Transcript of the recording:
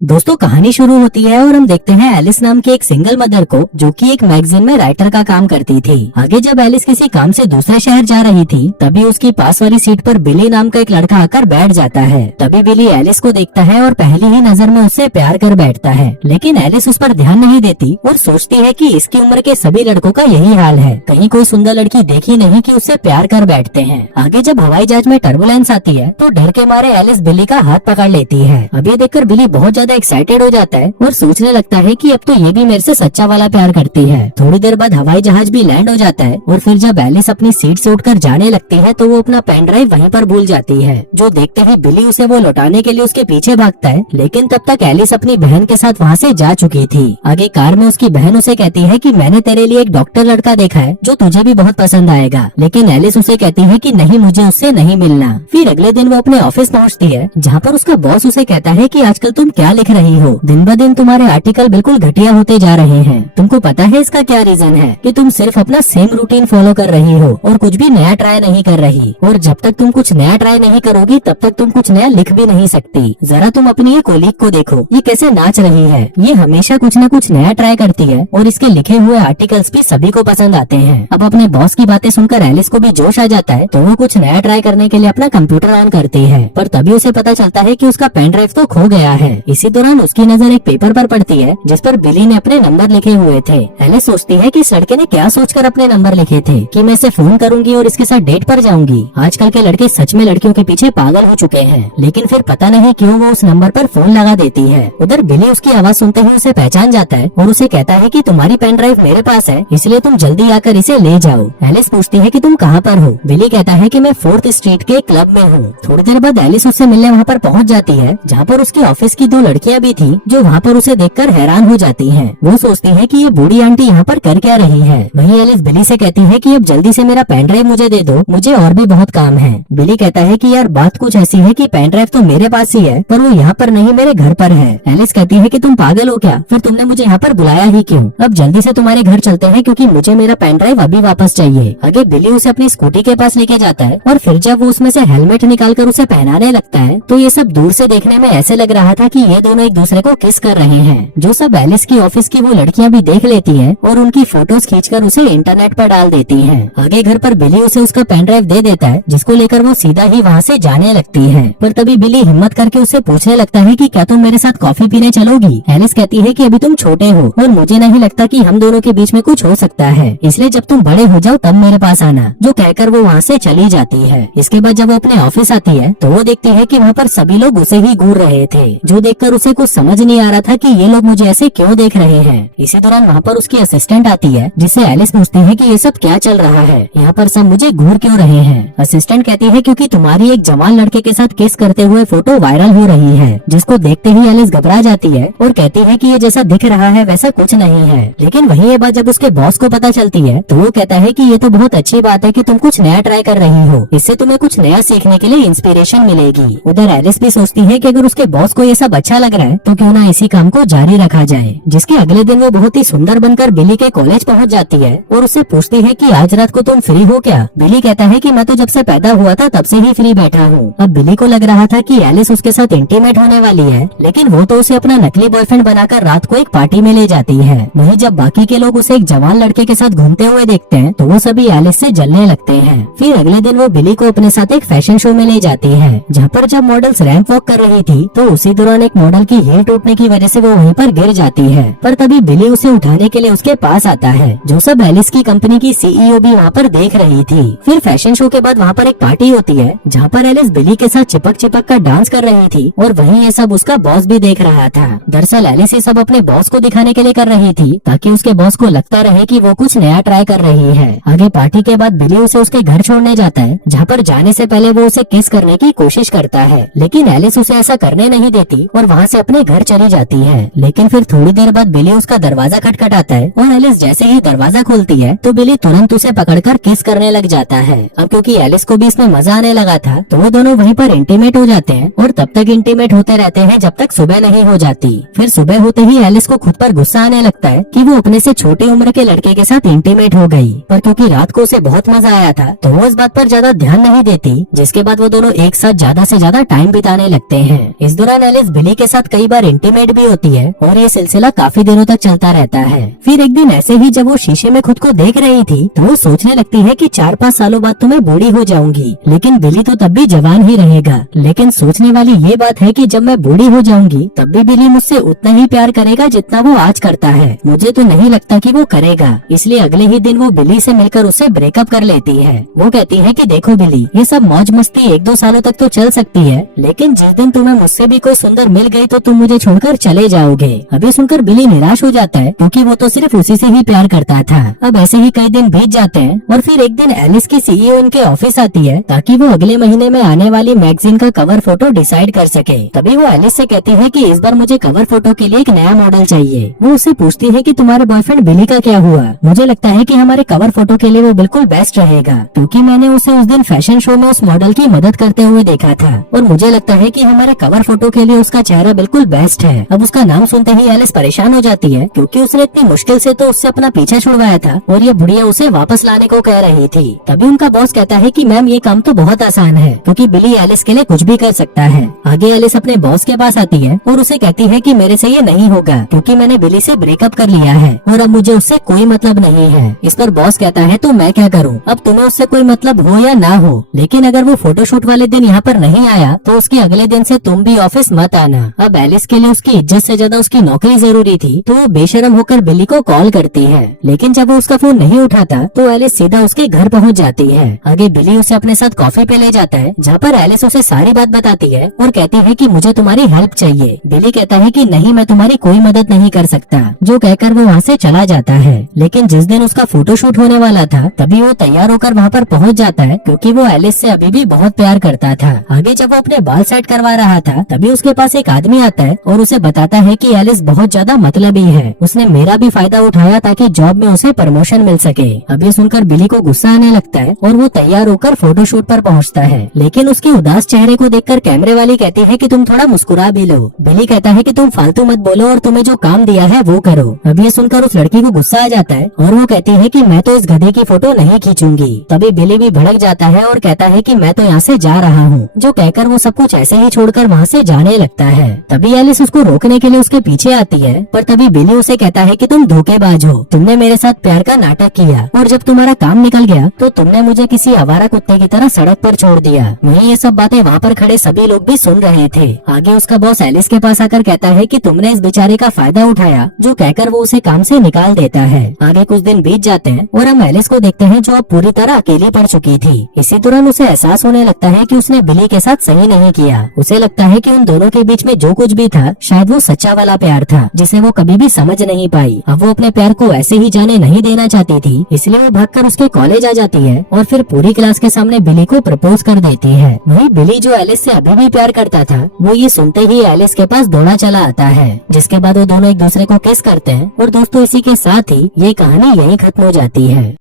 दोस्तों कहानी शुरू होती है और हम देखते हैं एलिस नाम की एक सिंगल मदर को जो कि एक मैगजीन में राइटर का काम करती थी। आगे जब एलिस किसी काम से दूसरे शहर जा रही थी तभी उसकी पास वाली सीट पर बिली नाम का एक लड़का आकर बैठ जाता है। तभी बिली एलिस को देखता है और पहली ही नजर में उससे प्यार कर बैठता है, लेकिन एलिस उस पर ध्यान नहीं देती और सोचती है कि इसकी उम्र के सभी लड़कों का यही हाल है, कहीं कोई सुंदर लड़की देखी नहीं कि उससे प्यार कर बैठते हैं। आगे जब हवाई जहाज में टर्बुलेंस आती है तो डर के मारे एलिस बिली का हाथ पकड़ लेती है। अब ये देखकर बिली बहुत ज्यादा एक्साइटेड हो जाता है और सोचने लगता है कि अब तो ये भी मेरे से सच्चा वाला प्यार करती है। थोड़ी देर बाद हवाई जहाज भी लैंड हो जाता है और फिर जब एलिस अपनी सीट से उठकर जाने लगती है तो वो अपना पेन ड्राइव वहीं पर भूल जाती है, जो देखते ही बिली उसे वो लौटाने के लिए उसके पीछे भागता है, लेकिन तब तक एलिस अपनी बहन के साथ वहाँ से जा चुकी थी। आगे कार में उसकी बहन उसे कहती है कि मैंने तेरे लिए एक डॉक्टर लड़का देखा है जो तुझे भी बहुत पसंद आएगा, लेकिन एलिस उसे कहती है कि नहीं, मुझे उससे नहीं मिलना। फिर अगले दिन वो अपने ऑफिस पहुँचती है जहाँ पर उसका बॉस उसे कहता है कि आजकल तुम क्या लिख रही हो, दिन ब दिन तुम्हारे आर्टिकल बिल्कुल घटिया होते जा रहे हैं। तुमको पता है इसका क्या रीजन है? कि तुम सिर्फ अपना सेम रूटीन फॉलो कर रही हो और कुछ भी नया ट्राई नहीं कर रही, और जब तक तुम कुछ नया ट्राई नहीं करोगी तब तक तुम कुछ नया लिख भी नहीं सकती। जरा तुम अपनी ये कोलीग को देखो, ये कैसे नाच रही है, ये हमेशा कुछ न कुछ नया ट्राई करती है और इसके लिखे हुए आर्टिकल्स भी सभी को पसंद आते हैं। अब अपने बॉस की बातें सुनकर एलिस को भी जोश आ जाता है तो वो कुछ नया ट्राई करने के लिए अपना कंप्यूटर ऑन करती है, पर तभी उसे पता चलता है कि उसका पेन ड्राइव तो खो गया है। इसी दौरान उसकी नजर एक पेपर पर पड़ती है जिस पर बिली ने अपने नंबर लिखे हुए थे। एलिस सोचती है कि इस लड़के ने क्या सोचकर अपने नंबर लिखे थे कि मैं इसे फोन करूंगी और इसके साथ डेट पर जाऊंगी। आजकल के लड़के सच में लड़कियों के पीछे पागल हो चुके हैं, लेकिन फिर पता नहीं क्यों वो उस नंबर पर फोन लगा देती है। उधर बिली उसकी आवाज सुनते ही उसे पहचान जाता है और उसे कहता है कि तुम्हारी पेन ड्राइव मेरे पास है, इसलिए तुम जल्दी आकर इसे ले जाओ। एलिस पूछती है कि तुम कहाँ पर हो? बिली कहता है कि मैं 4th स्ट्रीट के क्लब में हूँ। थोड़ी देर बाद एलिस उससे मिलने वहाँ पर पहुँच जाती है जहाँ पर उसके ऑफिस की 2 लड़कियाँ भी थी जो वहाँ पर उसे देखकर हैरान हो जाती हैं। वो सोचती है कि ये बूढ़ी आंटी यहाँ पर कर क्या रही है। वहीं एलिस बिली से कहती है कि अब जल्दी से मेरा पेन ड्राइव मुझे दे दो, मुझे और भी बहुत काम है। बिली कहता है कि यार बात कुछ ऐसी है कि पेन ड्राइव तो मेरे पास ही है पर वो यहाँ पर नहीं, मेरे घर पर है। एलिस कहती है कि तुम पागल हो क्या, फिर तुमने मुझे यहाँ पर बुलाया ही क्यों? अब जल्दी से तुम्हारे घर चलते हैं क्योंकि मुझे मेरा पेन ड्राइव अभी वापस चाहिए। आगे बिली उसे अपनी स्कूटी के पास लेके जाता है और फिर जब वो उसमें से हेलमेट निकालकर उसे पहनाने लगता है तो ये सब दूर से देखने में ऐसे लग रहा था कि ये दोनों एक दूसरे को किस कर रहे हैं, जो सब एलिस की ऑफिस की वो लड़कियां भी देख लेती हैं और उनकी फोटोज खींचकर उसे इंटरनेट पर डाल देती हैं। आगे घर पर बिली उसे उसका पेन ड्राइव दे देता है जिसको लेकर वो सीधा ही वहाँ से जाने लगती है, पर तभी बिली हिम्मत करके उससे पूछने लगता है कि क्या तुम मेरे साथ कॉफी पीने चलोगी? एलिस कहती है कि अभी तुम छोटे हो और मुझे नहीं लगता कि हम दोनों के बीच में कुछ हो सकता है, इसलिए जब तुम बड़े हो जाओ तब मेरे पास आना, जो कहकर वो वहाँ से चली जाती है। इसके बाद जब वो अपने ऑफिस आती है तो वो देखती है कि वहाँ पर सभी लोग उसे ही घूर रहे थे, जो देखकर उसे कुछ समझ नहीं आ रहा था कि ये लोग मुझे ऐसे क्यों देख रहे हैं। इसी दौरान वहाँ पर उसकी असिस्टेंट आती है जिससे एलिस पूछती है कि ये सब क्या चल रहा है, यहाँ पर सब मुझे घूर क्यों रहे हैं? असिस्टेंट कहती है क्योंकि तुम्हारी एक जवान लड़के के साथ किस करते हुए फोटो वायरल हो रही है, जिसको देखते ही एलिस घबरा जाती है और कहती है कि ये जैसा दिख रहा है वैसा कुछ नहीं है। लेकिन वही ये बात जब उसके बॉस को पता चलती है तो वो कहता है कि ये तो बहुत अच्छी बात है कि तुम कुछ नया ट्राई कर रही हो, इससे तुम्हें कुछ नया सीखने के लिए इंस्पिरेशन मिलेगी। उधर एलिस भी सोचती है कि अगर उसके बॉस को ये सब अच्छा लग रहा है तो क्यों ना इसी काम को जारी रखा जाए। जिसके अगले दिन वो बहुत ही सुंदर बनकर बिली के कॉलेज पहुंच जाती है और उससे पूछती है कि आज रात को तुम फ्री हो क्या? बिली कहता है कि मैं तो जब से पैदा हुआ था तब से ही फ्री बैठा हूँ। अब बिली को लग रहा था कि एलिस उसके साथ इंटीमेट होने वाली है, लेकिन वो तो उसे अपना नकली बॉयफ्रेंड बनाकर रात को एक पार्टी में ले जाती है। वहीं जब बाकी के लोग उसे एक जवान लड़के के साथ घूमते हुए देखते हैं तो वो सभी एलिस से जलने लगते हैं। फिर अगले दिन वो बिली को अपने साथ एक फैशन शो में ले जाती है जहाँ पर जब मॉडल्स रैंप वॉक कर रही थी तो उसी दौरान एक मॉडल की हील टूटने की वजह से वो वहीं पर गिर जाती है, पर तभी बिली उसे उठाने के लिए उसके पास आता है, जो सब एलिस की कंपनी की सीईओ भी वहाँ पर देख रही थी। फिर फैशन शो के बाद वहाँ पर एक पार्टी होती है जहाँ पर एलिस बिली के साथ चिपक चिपक कर डांस कर रही थी और वहीं ये सब उसका बॉस भी देख रहा था। दरअसल एलिस ये सब अपने बॉस को दिखाने के लिए कर रही थी ताकि उसके बॉस को लगता रहे कि वो कुछ नया ट्राई कर रही है। आगे पार्टी के बाद बिली उसे उसके घर छोड़ने जाता है जहाँ पर जाने से पहले वो उसे किस करने की कोशिश करता है, लेकिन एलिस उसे ऐसा करने नहीं देती और वहाँ से अपने घर चली जाती है। लेकिन फिर थोड़ी देर बाद बिली उसका दरवाजा खटखटाता है और एलिस जैसे ही दरवाजा खोलती है तो बिली तुरंत उसे पकड़कर किस करने लग जाता है। अब क्योंकि एलिस को भी इसमें मजा आने लगा था तो वो दोनों वहीं पर इंटीमेट हो जाते हैं और तब तक इंटीमेट होते रहते हैं जब तक सुबह नहीं हो जाती। फिर सुबह होते ही एलिस को खुद पर गुस्सा आने लगता है कि वो अपने से छोटी उम्र के लड़के के साथ इंटीमेट हो गई, पर क्योंकि रात को उसे बहुत मजा आया था तो वो इस बात पर ज्यादा ध्यान नहीं देती, जिसके बाद वो दोनों एक साथ ज्यादा से ज्यादा टाइम बिताने लगते हैं। इस दौरान एलिस बिली के के साथ कई बार इंटीमेट भी होती है और ये सिलसिला काफी दिनों तक चलता रहता है। फिर एक दिन ऐसे ही जब वो शीशे में खुद को देख रही थी तो वो सोचने लगती है कि 4-5 सालों बाद तो मैं बूढ़ी हो जाऊंगी, लेकिन बिली तो तब भी जवान ही रहेगा। लेकिन सोचने वाली ये बात है कि जब मैं बूढ़ी हो जाऊंगी तब भी बिली मुझसे उतना ही प्यार करेगा जितना वो आज करता है। मुझे तो नहीं लगता कि वो करेगा, इसलिए अगले ही दिन वो बिली से मिलकर उससे ब्रेकअप कर लेती है। वो कहती है कि देखो बिली, ये सब मौज मस्ती 1-2 सालों तक तो चल सकती है, लेकिन जिस दिन तुम्हें मुझसे भी कोई सुंदर मिल गई तो तुम मुझे छोड़कर चले जाओगे। अभी सुनकर बिली निराश हो जाता है क्योंकि वो तो सिर्फ उसी से ही प्यार करता था। अब ऐसे ही कई दिन बीत जाते हैं और फिर एक दिन एलिस की सीईओ इनके ऑफिस आती है ताकि वो अगले महीने में आने वाली मैगजीन का कवर फोटो डिसाइड कर सके। तभी वो एलिस से कहती है कि इस बार मुझे कवर फोटो के लिए एक नया मॉडल चाहिए। वो उससे पूछती है कि तुम्हारे बॉयफ्रेंड बिली का क्या हुआ। मुझे लगता है कि हमारे कवर फोटो के लिए वो बिल्कुल बेस्ट रहेगा, क्योंकि मैंने उसे उस दिन फैशन शो में उस मॉडल की मदद करते हुए देखा था और मुझे लगता है कि हमारे कवर फोटो के लिए उसका चेहरा बिल्कुल बेस्ट है। अब उसका नाम सुनते ही एलिस परेशान हो जाती है क्योंकि उसने इतनी मुश्किल से तो उससे अपना पीछा छुड़वाया था और ये बुढ़िया उसे वापस लाने को कह रही थी। तभी उनका बॉस कहता है कि मैम ये काम तो बहुत आसान है क्योंकि बिली एलिस के लिए कुछ भी कर सकता है। आगे एलिस अपने बॉस के पास आती है और उसे कहती है कि मेरे से ये नहीं होगा क्योंकि मैंने बिली से ब्रेकअप कर लिया है और अब मुझे उससे कोई मतलब नहीं है। इस पर बॉस कहता है तो मैं क्या करूँ, अब तुम्हें उससे कोई मतलब हो या ना हो, लेकिन अगर वो फोटोशूट वाले दिन यहाँ पर नहीं आया तो उसके अगले दिन से तुम भी ऑफिस मत आना। अब एलिस के लिए उसकी इज्जत से ज्यादा उसकी नौकरी जरूरी थी तो वो बेशरम होकर बिली को कॉल करती है, लेकिन जब वो उसका फोन नहीं उठाता तो एलिस सीधा उसके घर पहुँच जाती है। आगे बिली उसे अपने साथ कॉफी पे ले जाता है जहाँ पर एलिस उसे सारी बात बताती है और कहती है कि मुझे तुम्हारी हेल्प चाहिए। बिली कहता है कि नहीं, मैं तुम्हारी कोई मदद नहीं कर सकता, जो कहकर वो वहाँ से चला जाता है। लेकिन जिस दिन उसका फोटोशूट होने वाला था तभी वो तैयार होकर वहाँ पर पहुँच जाता है क्योंकि वो एलिस से अभी भी बहुत प्यार करता था। आगे जब वो अपने बाल सेट करवा रहा था तभी उसके पास एक आदमी आता है और उसे बताता है कि एलिस बहुत ज्यादा मतलबी है, उसने मेरा भी फायदा उठाया ताकि जॉब में उसे प्रमोशन मिल सके। अब ये सुनकर बिली को गुस्सा आने लगता है और वो तैयार होकर फोटोशूट पर पहुंचता है, लेकिन उसके उदास चेहरे को देखकर कैमरे वाली कहती है कि तुम थोड़ा मुस्कुरा भी लो। बिली कहता है कि तुम फालतू मत बोलो और तुम्हें जो काम दिया है वो करो। अब ये सुनकर उस लड़की को गुस्सा आ जाता है और वो कहती है कि मैं तो इस गधे की फोटो नहीं खींचूंगी। तभी बिली भी भड़क जाता है और कहता है कि मैं तो यहाँ से जा रहा हूँ, जो कहकर वो सब कुछ ऐसे ही छोड़कर वहाँ से जाने लगता है। तभी एलिस उसको रोकने के लिए उसके पीछे आती है, पर तभी बिली उसे कहता है कि तुम धोखेबाज हो, तुमने मेरे साथ प्यार का नाटक किया और जब तुम्हारा काम निकल गया तो तुमने मुझे किसी आवारा कुत्ते की तरह सड़क पर छोड़ दिया। वहीं ये सब बातें वहाँ पर खड़े सभी लोग भी सुन रहे थे। आगे उसका बॉस एलिस के पास आकर कहता है कि तुमने इस बेचारे का फायदा उठाया, जो कहकर वो उसे काम से निकाल देता है। आगे कुछ दिन बीत जाते हैं और हम एलिस को देखते हैं जो अब पूरी तरह अकेली पड़ चुकी थी। इसी दौरान उसे एहसास होने लगता है कि उसने बिली के साथ सही नहीं किया। उसे लगता है कि उन दोनों के बीच में जो कुछ भी था शायद वो सच्चा वाला प्यार था जिसे वो कभी भी समझ नहीं पाई। अब वो अपने प्यार को ऐसे ही जाने नहीं देना चाहती थी, इसलिए वो भागकर उसके कॉलेज आ जाती है और फिर पूरी क्लास के सामने बिली को प्रपोज कर देती है। वहीं बिली जो एलिस से अभी भी प्यार करता था वो ये सुनते ही एलिस के पास दौड़ा चला आता है, जिसके बाद वो दोनों एक दूसरे को किस करते हैं। और दोस्तों इसी के साथ ही ये कहानी यहीं खत्म हो जाती है।